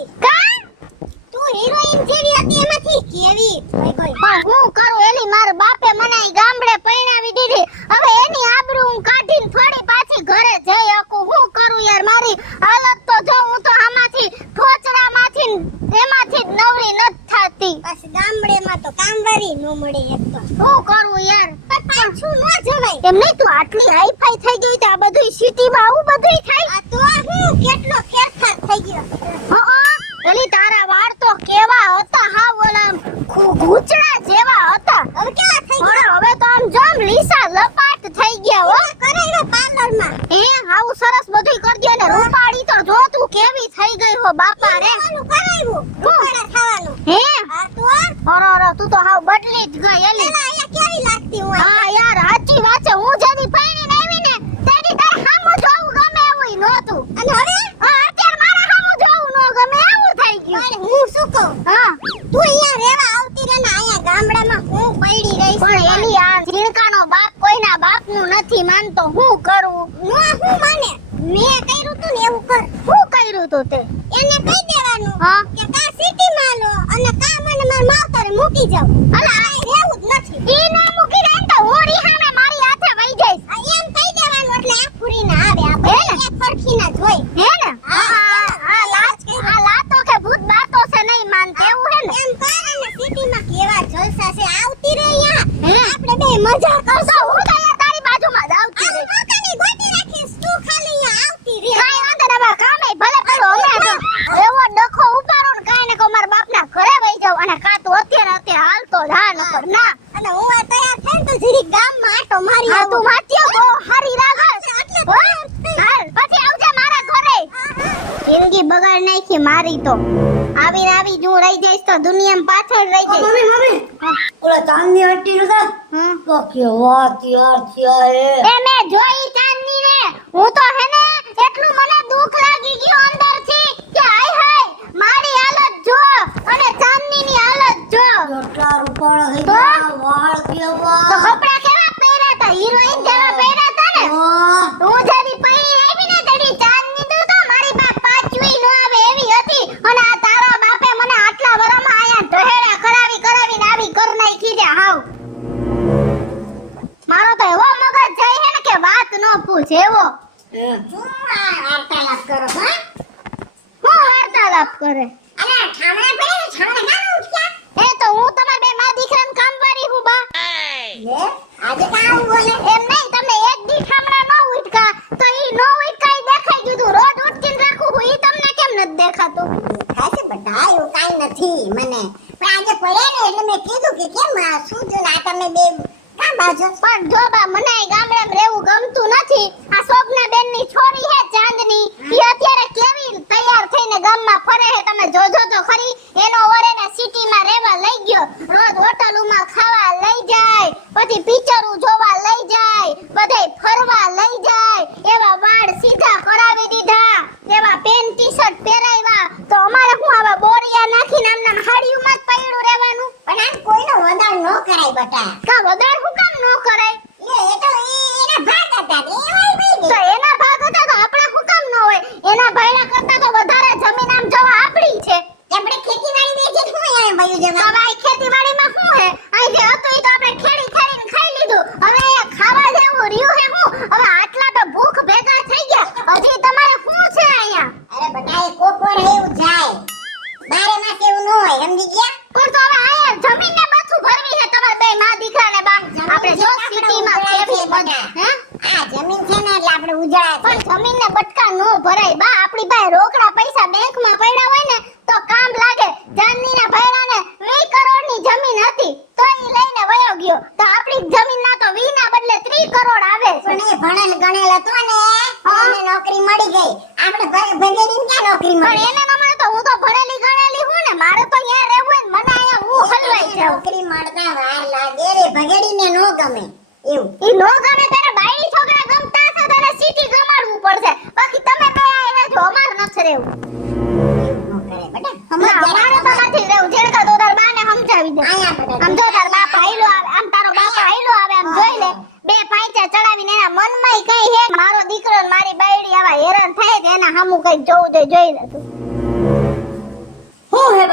હતી કા તું હિરોઈન જેવી હતી એમાંથી કેવી થઈ ગઈ પણ હું કરું એલી મારા બાપે મને ઈ ગામડે પરણાવી દીધી હવે એની આબરૂ હું કાઢીને થોડી પાછી ઘરે જઈ શકું હું કરું યાર મારી હાલત તો જો હું તો આમાંથી ઠોચડામાંથી એમાંથી જ નવરી નથ થાતી બસ ગામડેમાં તો કામવાળી નો મળે એક તો હું કરું યાર પાછું ન જવાય એમ નહીં તું આટલી હાઈફાઈ થઈ ગઈ તો આ બધું સિટીમાં આવું બધું થાય આ તો હું કેટલો ફેરફાર થઈ ગયો એલી તારા વાળ તો કેવા હતા હા ઓલા ઘૂંચડા જેવા હતા હવે કેવા થઈ ગયા હવે તો આમ જોમ લીસા લપાટ થઈ ગયા હો કરાયો પાર્લરમાં હે આવું સરસ બધું કરી દે ને રૂપાડી તો જો તું કેવી થઈ ગઈ હો બાપા રે કરાયું રૂપાડા થવાનું હે આ તો અરે તું તો હાવ બદલી જ ગઈ એલી પેલા અહીંયા કેવી લાગતી હું હા યાર સાચી વાત છે હું જેદી પૈણીને આવી ને તેદી તાર સામું જોવું ગમે એવું નહોતું અને હવે હા અત્યારે મારા સામું જોવું ન ગમે એવું થઈ ગયું અરે હું શું કહું હા તું અહીંયા રહેવા આવતી રહે ને અહીંયા ગામડામાં હું પડી રહીશ પણ એલી આ ઝીણકાનો બાપ કોઈના બાપનું નથી માનતો હું કરું હું માને મેં કર્યું તું ને એવું કર હું કર્યું તું તે એને કહી દેવાનું હા કે કા સિટીમાં લો અને કા મને માર માવતરે મૂકી જાવ અલા આ રહેવું જ નથી ઈ ના મૂકી દે તો હું રીહાને મારી હાથે વઈ જઈશ આ એમ કહી દેવાનું એટલે આ ફૂરી ના આવે આપણે એક ફરખી ના જોઈ હે ને હા લાતો કે ભૂત બાતો છે નહીં માનતે એવું હે ને એમ કરે ને સિટીમાં કેવા જલસા છે આવતી રે અહીંયા હે આપણે બે મજા કરશું હું તો યાર તારી બાજુમાં જ આવતી રહી મોકાની ગોટી રાખીશ તું ખાલી અહીંયા આવતી રે કાઈ વાંધો ના બા કામે ભલે કરો હમણાં તો એવો ડખો ઉપાડો ને કાઈ ને કો મારા બાપના ઘરે વઈ જાવ અને કા તું અત્યારે હાલતો જા નકર ના અને હું આ તૈયાર થઈને તો જરી ગામમાં આટો મારી હા આવું તું માત્યો બહુ હારી લાગે એટલે હાલ પછી આવજે મારા ઘરે જિંદગી બગાડ નાખી મારી તો આવી જ હું રહી જઈશ તો દુનિયામાં પાછળ રહી જઈશ મમ્મી ઓલા ચાંદની હટ્ટી નતા તો કેવા તૈયાર થયા એ મેં જોઈ ચાંદની ને હું તો હે ને એટલું મને દુખ લાગી ગયું અંદરથી કે હાય હાય મારી હાલત જો અને ચાંદનીની હાલત જો કેટલા રૂપાળા થઈ તો? ગયા વાળ કેવા તો કપડા કેવા પહેર્યા હતા હિરોઈન જેવા પહેર્યા હતા ને હા હું જરી પહેરી આવી ને તેડી ચાંદની તો મારી બાપ પાછુઈ ન આવે એવી હતી અને આ તારા બાપે મને આટલા વરમાં આયા ઢહેડા કરાવીને આવી કર નાખી દે હાવ મારો તો એવો મગજ જાય હે ને કે વાત ન પૂછ એવો હું આ વાર્તાલાપ કરો હા હું વાર્તાલાપ કરે અરે ઠામણા પડે ને ઠામણા ના ઉઠ્યા એ તો હું તમાર બે માં દીકરાને કામ વાળી હું બા લે આજે કામ બોલે એમ નહીં તમને એક દી ઠામણા ન ઉઠકા તો ઈ ન ઉઠકા ઈ દેખાઈ ગયું રોજ ઉઠકીને રાખું હું ઈ તમને કેમ નથી દેખાતું ખાસે બધા એવું કાઈ નથી મને પણ આજે પડે ને એટલે મેં કીધું કે કેમ આ શું જો આ તમે બે કામ બાજો પણ જો બા મને આ ગામડામાં રહેવું ગમતું નથી આ શોભના બેનની છોરી હે ચાંદની ઈ અત્યારે કેવી તૈયાર થઈને ગામમાં ફરે હે તમે જોજો તો ખરી એનો વરેને સિટીમાં રહેવા લઈ ગયો રોજ હોટલોમાં ખાવા લઈ જાય પછી પિક્ચરો જોવા લઈ જાય બધે ફરવા લઈ જાય એવા વાળ સીધા કરાવી દીધા એવા પેન્ટ ટી-શર્ટ પહેરાવ્યા તો અમારે હું આવા બોરિયા નાખીને આમના હાડીઓમાં જ પડ્યું રહેવાનું પણ આમ કોઈનો વદાળ ન કરાય બટા કા વગર હું કામ ન કરાય એ તો એના ભાગ હતા ને એવાય ભાઈ તો એના ભાગ હતા તો આપણા હું કામ ન હોય એના ભાઈના કરતા તો વધારે જમીન આમ જવા આપણી છે આપણે ખેતીવાડી બેચે શું અહીંયા ભાઈ તો જમા ભાઈ ખેતીવાડીમાં શું હે અહીં જે હતું ઈ તો આપણે ખેડીને ખાઈ લીધું હવે અહીંયા ખાવા જેવું રહ્યું હે હું હવે આટલા તો ભૂખ ભેગા થઈ ગયા હજી તમારે શું છે અહીંયા અરે બટા એ કોક વાર એવું જાય બારે માસ એવું ન હોય સમજી ગયા પણ તો હવે અહીંયા જમીનને પાછું ભરવી હે તમાર બે માં દીકરાને બા આપણે જો સિટીમાં કેવી મજા હે આ જમીન છે ને એટલે આપણે ઉજાળા પણ જમીનને બટકા નો ભરાય બા આપણી પાસે રોકડા પૈસા બેંકમાં પડ્યા હોય ને તો કામ લાગે ચાંદનીના ભાઈડાને 20 કરોડની જમીન હતી તો ઈ લઈને વયો ગયો તો આપણી જમીનના તો 20 ના બદલે 30 કરોડ આવે છે પણ એ ભણેલ ગણેલ હતો ને એને નોકરી મળી ગઈ આપણે ભગેડીને ક્યાં નોકરી પણ મળી એને નમણે તો હું તો ભણેલી ગણેલી હું ને મારે તો અહીંયા રહેવું હોય ને મને અહીંયા હું હલવાઈ જાઉં નોકરી મળતા વાર લાગે રે ભગેડીને નો ગમે એવું ઈ નો ગમે તારે બાયડી છોકરા ગમતા હશે તારે સિટી ગમાડવું પડશે બાકી તમે બે એને જો અમાર નથી રહેવું નો કરે બેટા અમારે તો નથી રહેવું જેડકા તો તાર બાને સમજાવી દે આયા બેટા આમ જો તાર બાપ આયલો આવે આમ તારો બાપ આયલો આવે આમ જોઈ લે બે પાયચા ચડાવીને એના મનમાંય કઈ હે મારો દીકરો ને મારી બાયડી આવા હેરાન થાય કે એના હામું કઈ જોવું તો જોઈ લે તું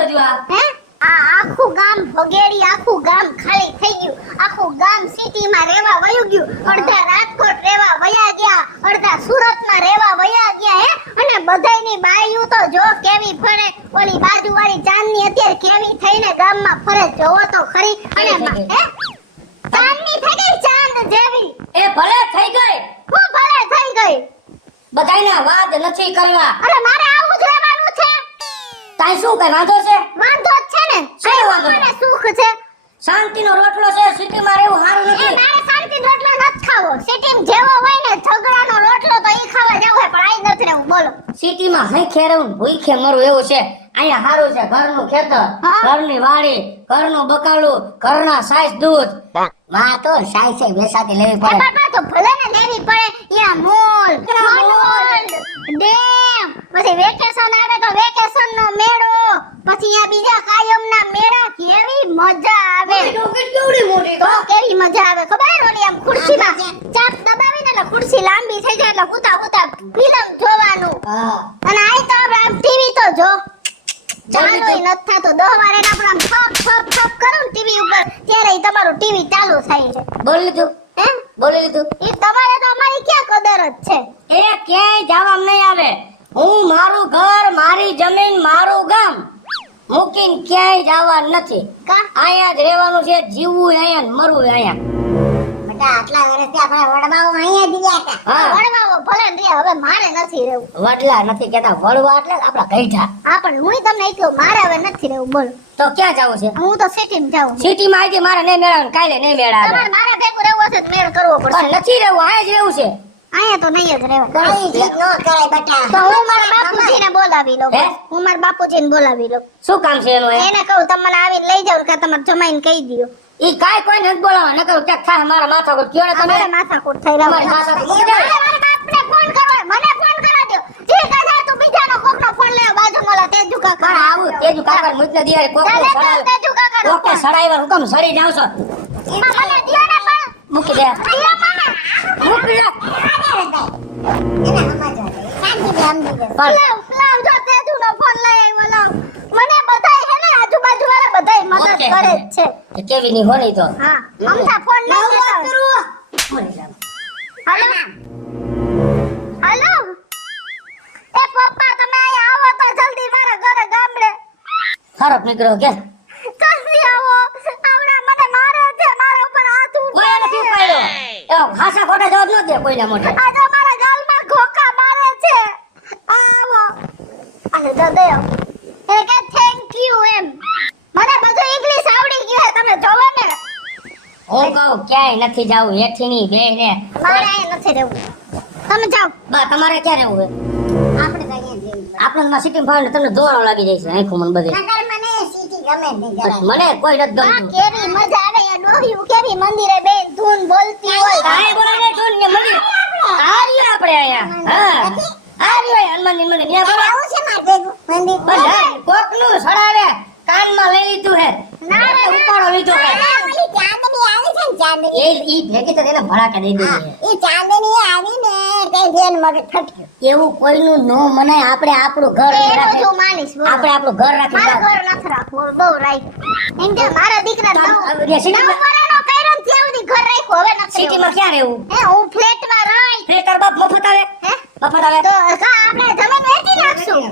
બાજુ આ હે આ આખું ગામ ભગેડી આખું ગામ ખાલી થઈ ગયું આખું ગામ સિટીમાં રહેવા વયું ગયું અડધા રાજકોટ રહેવા વયા ગયા અડધા સુરતમાં રહેવા વયા ગયા હે અને બધાયની બાયું તો જો કેવી ફરે ઓલી બાજુવાળી ચાંદની અત્યારે કેવી થઈને ગામમાં ફરે જોવો તો ખરી અને હે ચાંદની થઈ ગઈ ચાંદ જેવી એ ભલે થઈ ગઈ હું ભલે થઈ ગઈ બધાયના વાદ નથી કરવા અરે મારે આવું જ રહેવાનું છે તાઈ શું કઈ વાંધો છે વાંધો જ છે ને શું વાંધો? મને સુખ છે શાંતિનો રોટલો છે સિટીમાં રહેવું સારું એ નથી મારે શાંતિ રોટલો નથી ખાવો સિટીમ જેવો હોય ને ઝઘડાનો રોટલો તો ઈ ખાવા જાવ હોય પણ આઈ નથી રહેવું બોલો સિટીમાં હૈખે રહું ભૂખે મરું એવું છે અહીંયા સારું છે ઘરનું ખેતર હા. ઘરની વાડી ઘરનું બકાલું ઘરના સાઈઝ દૂધ માં તો સાઈઝ વેસાતી લેવી પડે બાપા તો ભલે ને લેવી પડે યા મોલ ડેમ પછી વેકેશન આવે તો વેકેશન નો મેળો પછી યા બીજા કાયમના મેળા કેવી મજા આવે કેવડી મોટી તો કેવી મજા આવે ખબર ઓલી આમ ખુરશીમાં ચાપ દબાવીને એટલે ખુરશી લાંબી થઈ જાય એટલે હુતા હુતા ફિલ્મ જોવાનું હા અને આઈ તો આપણે આમ ટીવી તો જો ચાલુ નથી થતું 10 વાર એને આપણે આમ ફપ ફપ ફપ કરું ને ટીવી ઉપર ત્યારે ઈ તમારું ટીવી ચાલુ થાય છે બોલી લીધું હે બોલી લીધું ઈ તમારે તો અમારી ક્યાં કદર જ છે એ ક્યાંય જવા નહીં આવે હું મારું ઘર મારી જમીન મારું ગામ મૂકીને ક્યાંય જવા નથી કા અહીંયા જ રહેવાનું છે જીવવું અહીંયા ને મરવું અહીંયા બેટા આટલા વર્ષથી આપણા વડવાઓ અહીંયા જ ગયા હતા હા વડવાઓ ભલે ને રે હવે મારે નથી રહેવું વડલા નથી કેતા વડવા એટલે આપડા ગઈઠા આ પણ હું તમને એટલું મારે હવે નથી રહેવું બોલો તો ક્યાં જવું છે હું તો સિટીમાં જાઉં સિટીમાં આવી મારે નહીં મેળાવે કાલે નહીં મેળાવે તમારે મારા ભેગું રહેવું હશે તો મેળ કરવો પડશે પણ નથી રહેવું અહીંયા જ રહેવું છે અહીંયા તો નહીં જ રહેવાય કઈ જીત ન કરાય બેટા તો હું મારા બાપુજીને બોલાવી લઉં હે? હું મારા બાપુજીને બોલાવી લઉં શું કામ છે એનું એને કહું તમને આવીને લઈ જાવ કે તમારે જમાઈને કહી દ્યો ઈ કાઈ કોઈ નથી બોલાવા ન કરું ક્યાંક થાય મારા માથા પર કયો ને તમે અમારે માથાકૂટ થઈ રહ્યો તમારી માથાકૂટ મૂકી દે. મારા બાપને ફોન કરો મને ફોન કરા દો જે કદાચ તું બીજાનો કોકનો ફોન લેવો બાજુમાં ઓલા તેજુ કાકા પણ આવું તેજુ કાકા મુજને દિયારે કોક ચાલે તો સડાવે તેજુ કાકાનો કોકે ફોન. સડાવ્યા હું કેમ સડી જાવ છો એમાં મને દ્યો ને પણ મૂકી દે દ્યો મને. મૂકી દે એને સમજવા દે શાંતિથી સમજી જશે પણ લાવ જો તેજુનો ફોન લઈ આવ્યો લાવ મને બધાય હે ને આજુબાજુ વાળા બધાય મદદ ઓકે. કરે જ છે એ કેવી ની હોની તો હા અમથા ફોન નહીં લેતા મરી જાવ. હાલો હાલો એ પપ્પા તમે અહીં આવો તો જલ્દી મારા ઘરે ગામડે ખરાબ નીકળ્યો કે જલ્દી આવો આવડા મને મારે છે મારા ઉપર હાથ કોઈ નથી પાડ્યો એ ખાસા ખોટા જવાબ ન દે કોઈના મોઢે આજે મારા ગાલમાં ઘોકા મારે છે આવો અને દદેવ એ કે થેન્ક યુ એમ મને બધું ઇંગ્લિશ આવડી ગયું છે તમે જોવો ને હું કહું ક્યાંય નથી જાવું હેઠીની બેને મારે અહીં નથી રહેવું તમે જાઓ બા તમારે ક્યાં રહેવું હોય આપણે તો અહીંયા જેવું આપણે માં સિટી ફાવે તમને દોડો લાગી જાય છે આંખો મને બધે નકર મને સિટી ગમે જ નહીં જરાય. મને કોઈ નથી આ ગમતું કેવી મજા આવે એ ડોહ્યું કેવી મંદિરે બેન ધૂન બોલતી હોય કાંઈ બોલાવે તો ને મળી આ રહ્યો આપણે અહીંયા હા આ રહ્યો હનુમાનજી મંદિર ત્યાં બોલા આવું છે માર ભેગું મંદિર બધા કોકનું સડાવે કાનમાં લઈ લીધું હે ના, ના, ઉપાડો લીધો હે આ ઓલી ચાંદની આવી છે ને ચાંદની એ ઈ ભેગી તો તેને ભડાકા દઈ હા, દીધી ઈ ચાંદની આવી ને તે જેન મગજ ફટક્યું એવું કોઈનું નો મનાય આપણે આપણું ઘર એ રાખી બધું માનીશ બોલો. આપણે આપણું ઘર રાખી મારા ઘર નથી રાખવું બહુ રાઈ એમ કે મારા દીકરા તો નવ આ સિટીમાં- વર્ષનો કર્યો ને ત્યાં સુધી ઘર રાખ્યું હવે નથી સિટીમાં ક્યાં રહેવું હે હું ફ્લેટમાં રહી ફ્લેટર બાપ મફત આવે હે મફત આવે તો કા આપણે જમીન વેચી નાખશું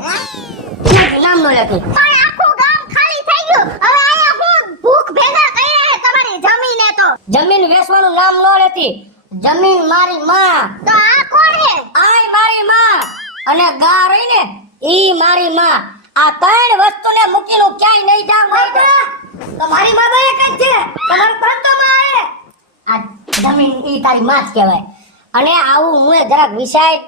ક્યાંથી નામ નો લેતી પણ આખું ગામ ખાલી થઈ ગયું હવે અહીંયા હું ભૂખ ભેગા કર્યા હે તમારી જમીને તો જમીન વેચવાનું નામ નો લેતી જમીન મારી માં તો આ કોણ હે આય મારી માં અને ગા રહી ને ઈ મારી માં આ ત્રણ વસ્તુને મૂકીને ક્યાંય નહીં જાવ નહીં જાવ. તો મારી માં તો એક જ છે તમારી પણ તો માં હે આ જમીન ઈ તારી માં જ કહેવાય અને આવું હું જરાક વિસાય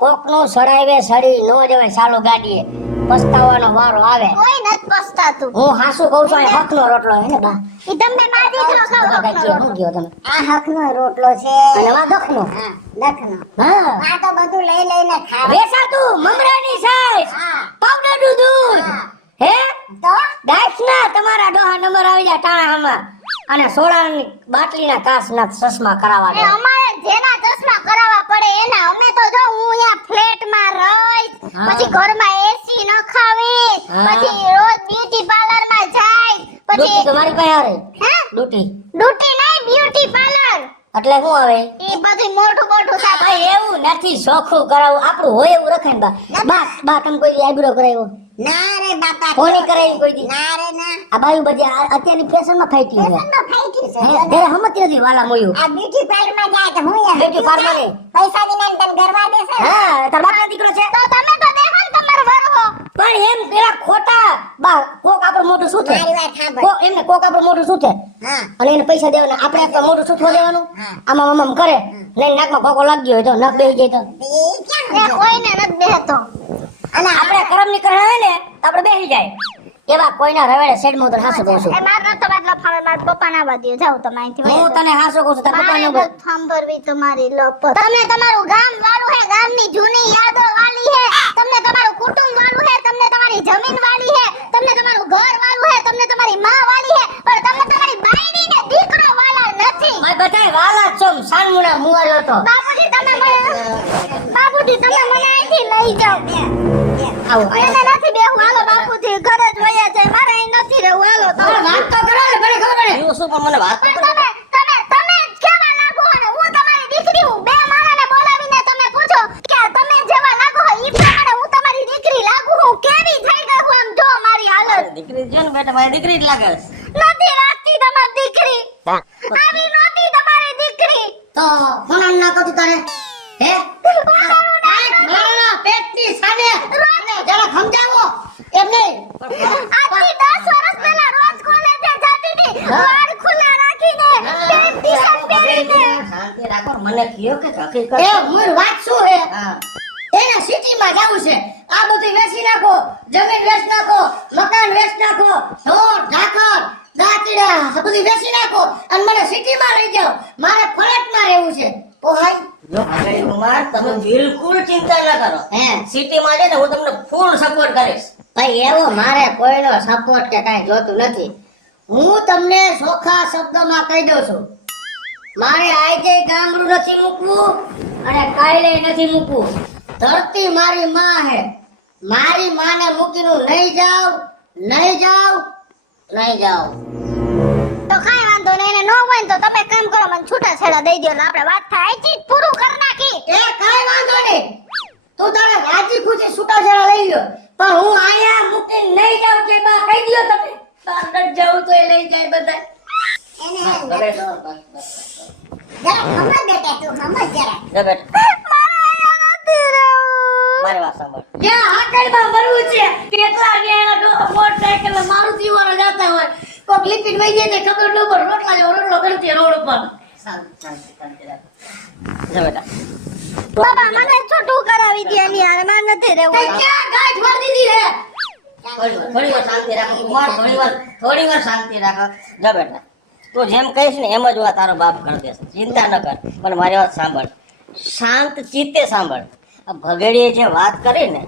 કોકનું સડાવે સડી નો જવાય સાલો ગાડીએ પસ્તાવાનો વારો આવે કોઈ નથી પસ્તાતું હું હાસુ કહું છું આ હકનો રોટલો હે ને બા ઈ તમે માર દીકરો ખાવ શું કયો તમે આ હકનો રોટલો છે અને વા દખનો હા દખનો હા આ તો બધું લઈ લઈને ખાવે વેસાતું મમરાની સાઈઝ હા પાવડરનું દૂધ હા. હે તો દાઈસના તમારા ડોહા નંબર આવી જાય ટાણામાં અને સોડાની બાટલીના કાચના ચશ્મા કરાવવા એ દે અમારે જેના ચશ્મા કરાવવા પડે એના અમે તો જો હું અહીંયા ફ્લેટમાં રહી હા. પછી ઘરમાં એસી ન ખાવી હા. પછી રોજ બ્યુટી ડૂટી તમારી પાસે આવે હે ડૂટી ડ્યુટી નહીં બ્યુટી પાર્લર એટલે શું આવે એ બધું મોટું મોટું થાય ભાઈ એવું નથી ચોખ્ખું કરાવું આપણું હોય એવું રખાય ને બા બા તમે કોઈ આઈબ્રો કરાવ્યો ના રે બાપા કોની કરાવી કોઈ દી ના રે ના આ બાયું બધી અત્યારની ફેશનમાં ફાઈટી છે ફેશનમાં ફાઈટી છે હે ઘરે હમતી નથી વાલા મોયું આ બ્યુટી પાર્લર માં જાય તો હું યાર બ્યુટી પાર્લર ને પૈસા વિના તને ગરવા દેશે ને? હા તાર બાપનો દીકરો છે તો તમે તો દેખો ને તમારો વરવો પણ એમ પેલા ખોટા બા કોક આપણું મોઢું શું છે મારી વાત સાંભળ કોક એમને કોક આપણું મોઢું શું છે હા અને એને પૈસા દેવાના આપણે આપણું મોઢું સુથવા દેવાનું હા. આમાં આમ કરે લઈને નાકમાં ભોકો લાગી હોય તો નખ બેસી જાય તો એ ક્યાં ને હતો? કોઈને નથી બેહતો અને આપણે કરમ ની કરે ને તો આપણે બેસી જાય એવા કોઈના રવેડે સેડમાં તો હાસુ કહું છું એ માર નતો બાટલો ફાવે માર પપ્પાને આવવા દ્યો જાવ તમે અહીંથી વહી હું જાઓ. તને હાસુ કહું છું તારા પપ્પાને મારે નથી સાંભળવી તમારી લપત તમને તમારું ગામ વાળું હે ગામની જૂની યાદો વાલી હે તમને તમારું કુટુંબ વાળું હે તમને તમારી જમીન વાલી હે તમને તમારું ઘર વાળું હે તમને તમારી માં વાલી હે પણ તમને તમારી બાયડીને દીકરો વાલા નથી મારે બધાય વાલા જ છો સાનમુના મુવાજો હતો બાપુજી તમે મને અહીંથી લઈ જાઓ આવો એને નથી બેહું હાલો બાપુજી ઘરે જ વયા જાય મારે અહીં નથી રહેવું હાલો તમારે વાત તો કરો ને મને ખબર પડે એવું શું પણ મને વાત તો પણ કરો તમે જ કેવા લાગો અને હું તમારી દીકરી હું બે માણસને બોલાવીને તમે પૂછો કે તમે જેવા લાગો છો ઈ પ્રમાણે હું તમારી દીકરી લાગુ હું કેવી થઈ ગઈ હું આમ જો મારી હાલત દીકરી છે ને બેટા મારી દીકરી જ લાગે છે નથી લાગતી તમારી દીકરી આવી નહોતી તમારી દીકરી તો ફોન ના કરતું તારે હે મારા પેટની સામે જરા સમજાવો એમ નહીં આજથી 10 વર્ષ પહેલા રોજ કોલેજે જતી હતી વાળ ખુલ્લા રાખીને પેન્ટ ટી-શર્ટ પહેરીને શાંતિ રાખો મને કયો કે હકીકત એ મૂળ વાત શું હે હા એને સિટીમાં જવું છે આ બધું વેચી નાખો જમીન વેચ નાખો મકાન વેચ નાખો ઢોર ઢાકર દાંતડા આ બધું વેચી નાખો અને મને સિટીમાં લઈ જાઓ મારે ફ્લેટમાં રહેવું છે ઓ હાય જો ભાઈ કુમાર તમે બિલકુલ ચિંતા ન કરો હે સિટીમાં છે ને હું તમને ફૂલ સપોર્ટ કરીશ ભાઈ એવો મારે કોઈનો સપોર્ટ કે કાંઈ જોતું નથી હું તમને ચોખ્ખા શબ્દોમાં કહી દઉં છું મારે આજે ગામડું નથી મૂકવું અને કાલે નથી મૂકવું ધરતી મારી માં હે મારી માને મૂકીને નહીં જાવ નહીં જાવ નહીં જાવ તો કાંઈ વાંધો નહીં એને નો હોય ને તો તમે કામ કરો મને છૂટાછેડા દઈ દો એટલે આપણે વાત થાય અહીંથી જ પૂરું કરી નાખી એ કાંઈ વાંધો નહીં તું તારે રાજી ખુશી છૂટાછેડા લઈ લ્યો પણ હું આયા મૂકીને નહીં જાવ કે બા કહી દ્યો તમે તાર ન જાવ તો એ લઈ જાય બધા એને હવે તો જરા સમજ બેટા તું સમજ જરા જો બેટા નથી રહેવું. મારી વાત સાંભળ જ્યાં હાકડમાં મરવું છે કેટલા ગયા મોટરસાઇકલ મારુતિ વાળા જતા હોય કોક લિપિટ વહી જાય ને ખબર ન પડે રોટલા જેવો રોટલો કરતી રોડ ઉપર શાંતિ રાખ જો બેટા બાબા મને છૂટું કરાવી દે એની હારે મારે નથી રહેવું કઈ ક્યાં ગાંઠ મારી દીધી હે થોડી વાર શાંતિ રાખો કુમાર થોડી વાર શાંતિ રાખો જો બેટા તું જેમ કહીશ ને એમ જ હું આ તારો બાપ કરી દેશે ચિંતા ન કર પણ મારી વાત સાંભળ શાંત ચિત્તે સાંભળ આ ભગેડીએ જે વાત કરી ને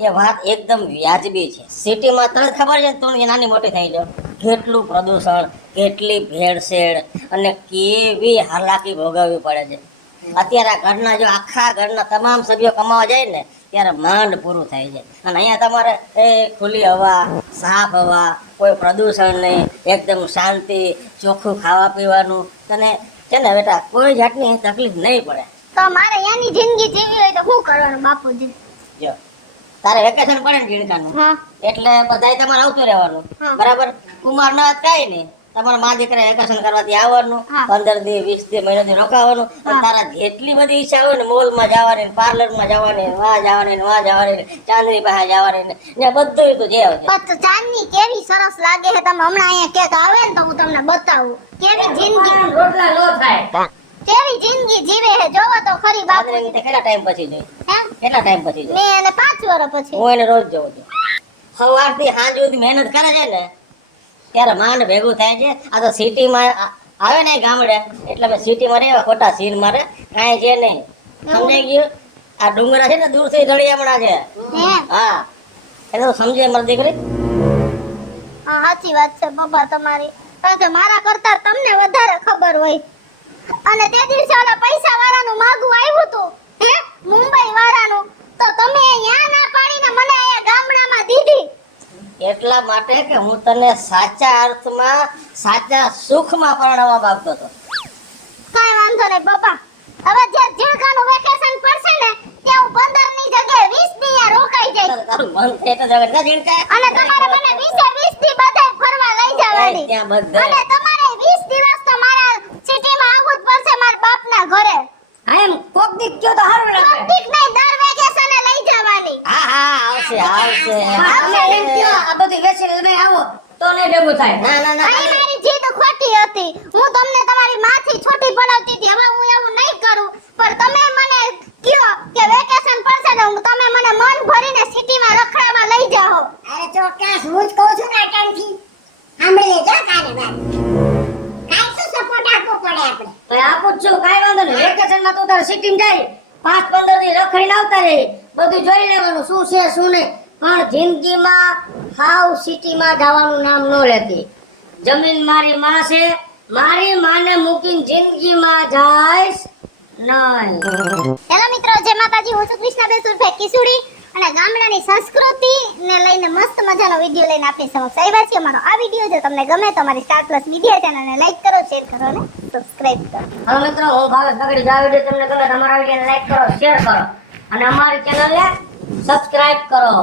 એ વાત એકદમ વ્યાજબી છે સિટીમાં તને ખબર છે તું નાની મોટી થઈ જાવ કેટલું પ્રદૂષણ કેટલી ભેળસેળ અને કેવી હાલાકી ભોગવવી પડે છે અત્યારે આ ઘરના જો આખા ઘરના તમામ સભ્યો કમાવા જાય ને ત્યારે માંડ પૂરું થાય છે અને અહીંયા તમારે એ ખુલ્લી હવા સાફ હવા કોઈ પ્રદૂષણ નહીં એકદમ શાંતિ ચોખ્ખું ખાવા પીવાનું તને છે ને બેટા કોઈ જાતની તકલીફ નહીં પડે તો મારે એની જિંદગી જીવી હોય તો શું કરવાનું બાપુજી જો તારે વેકેશન પડે ને જીણકાનું હા એટલે બધાય તમારે આવતું રહેવાનું હા. બરાબર કુમાર ના કાંઈ નહીં તમારા મા દીકરા વેકેશન કરવાથી આવવાનું હા. 15 દી 20 દી મહિનાથી રોકાવાનું અને હા. તારા જેટલી બધી ઈચ્છા હોય ને મોલમાં જવાની પાર્લરમાં જવાની વાં જવાની ને વાં જવાની ને ચાંદની પાસે જવાની ને બધું તું જે આવશે પણ ચાંદની કેવી સરસ લાગે છે તમે હમણાં અહીંયા કેક આવે ને તો હું તમને બતાવું કેવી જિંદગી રોટલા નો થાય કેવી જિંદગી જીવે છે જોવો તો ખરી બાપુ ચાંદની તે કેટલા ટાઈમ પછી જોઈ હે કેટલા ટાઈમ પછી જોઈ મેં એને 5 વર્ષ પછી હું એને રોજ જોઉં છું સવારથી સાંજ સુધી મહેનત કરે છે ને ત્યારે માંડ ભેગું થાય છે આ તો સિટીમાં આવે ને ગામડે એટલે અમે સિટીમાં રહેવા ખોટા સીન મારે કાંઈ છે નહીં સમજાઈ ગયું આ ડુંગરા છે ને દૂરથી દળિયામણા છે હે હા એટલે તો સમજે મારી દીકરી હા સાચી વાત છે પપ્પા તમારી કારણ કે મારા કરતા તમને વધારે ખબર હોય અને તે દિવસે ઓલા પૈસા વાળાનું માગું આવ્યું હતું હે મુંબઈ વાળાનું તો તમે અહીંયા ના પાડીને મને અહીંયા ગામડામાં દીધી એટલા માટે કે હું તને સાચા અર્થમાં સાચા સુખમાં પરણાવવા માંગતો હતો. કાંઈ વાંધો નહીં પપ્પા. હવે જે ઝીણકાનું વેકેશન પડશે ને ત્યાં હું 15 ની જગ્યાએ 20 દી અહીંયા રોકાઈ જઈશ. તારું મન થાય તો જગત ના ઝીણકાય. અને તમારે મને 20 દી બધે ફરવા લઈ જવાની. ત્યાં બધે. અને તમારે 20 દિવસ તો મારા સિટીમાં આવવું જ પડશે મારા બાપના ઘરે. હા એમ કોક દીક કયો તો હારું લાગે. ઠીક નહીં, દર વેકેશને લઈ જવાની. હા આવશે આવશે. હા, તમે એમ કયો આ બધી વેચીને તમે આવો તો નહીં ભેગું થાય. ના ના ના અહીં મારી જીદ ખોટી હતી. હું તમને તમારી માથી છોટી પડાવતી હતી. હવે હું એવું નહીં કરું. પણ તમે મને કયો કે વેકેશન પડશે ને તમે મને મન ભરીને સિટીમાં રખડાવા લઈ જાઓ. અરે ચોક્કસ હું જ કહું છું ને અટાણથી સાંભળી લેજો કાને વાત કાંઈ શું સપોર્ટ આપવો પડે આપણે તો આપું જ છું કાંઈ વાંધો નહીં. વેકેશનમાં તું તારે સિટીમાં જાય 5-15 દી રખડીને આવતા રહે. બધું જોઈ લેવાનું શું છે શું નહીં. પણ જિંદગીમાં હાવ સિટીમાં જવાનું નામ ન લેતી. જમીન મારી માં છે, મારી માને મૂકીને જિંદગીમાં જાઈશ નહીં. હેલો મિત્રો, જય માતાજી. હું છું કૃષ્ણાબેન સુરભે કિશોરી અને ગામડાની સંસ્કૃતિ ને લઈને મસ્ત મજાનો વિડિયો લઈને આપની સમક્ષ આવ્યા છીએ. અમારો આ વિડિયો જો તમને ગમે તો અમારી સ્ટાર પ્લસ મીડિયા ચેનલને લાઈક કરો, શેર કરો અને સબસ્ક્રાઇબ કરો. હવે મિત્રો હું ભાવેશ બગડી. જો આ વિડીયો તમને ગમે તો અમારા વિડીયોને લાઈક કરો, શેર કરો અને અમારી ચેનલને સબસ્ક્રાઇબ કરો.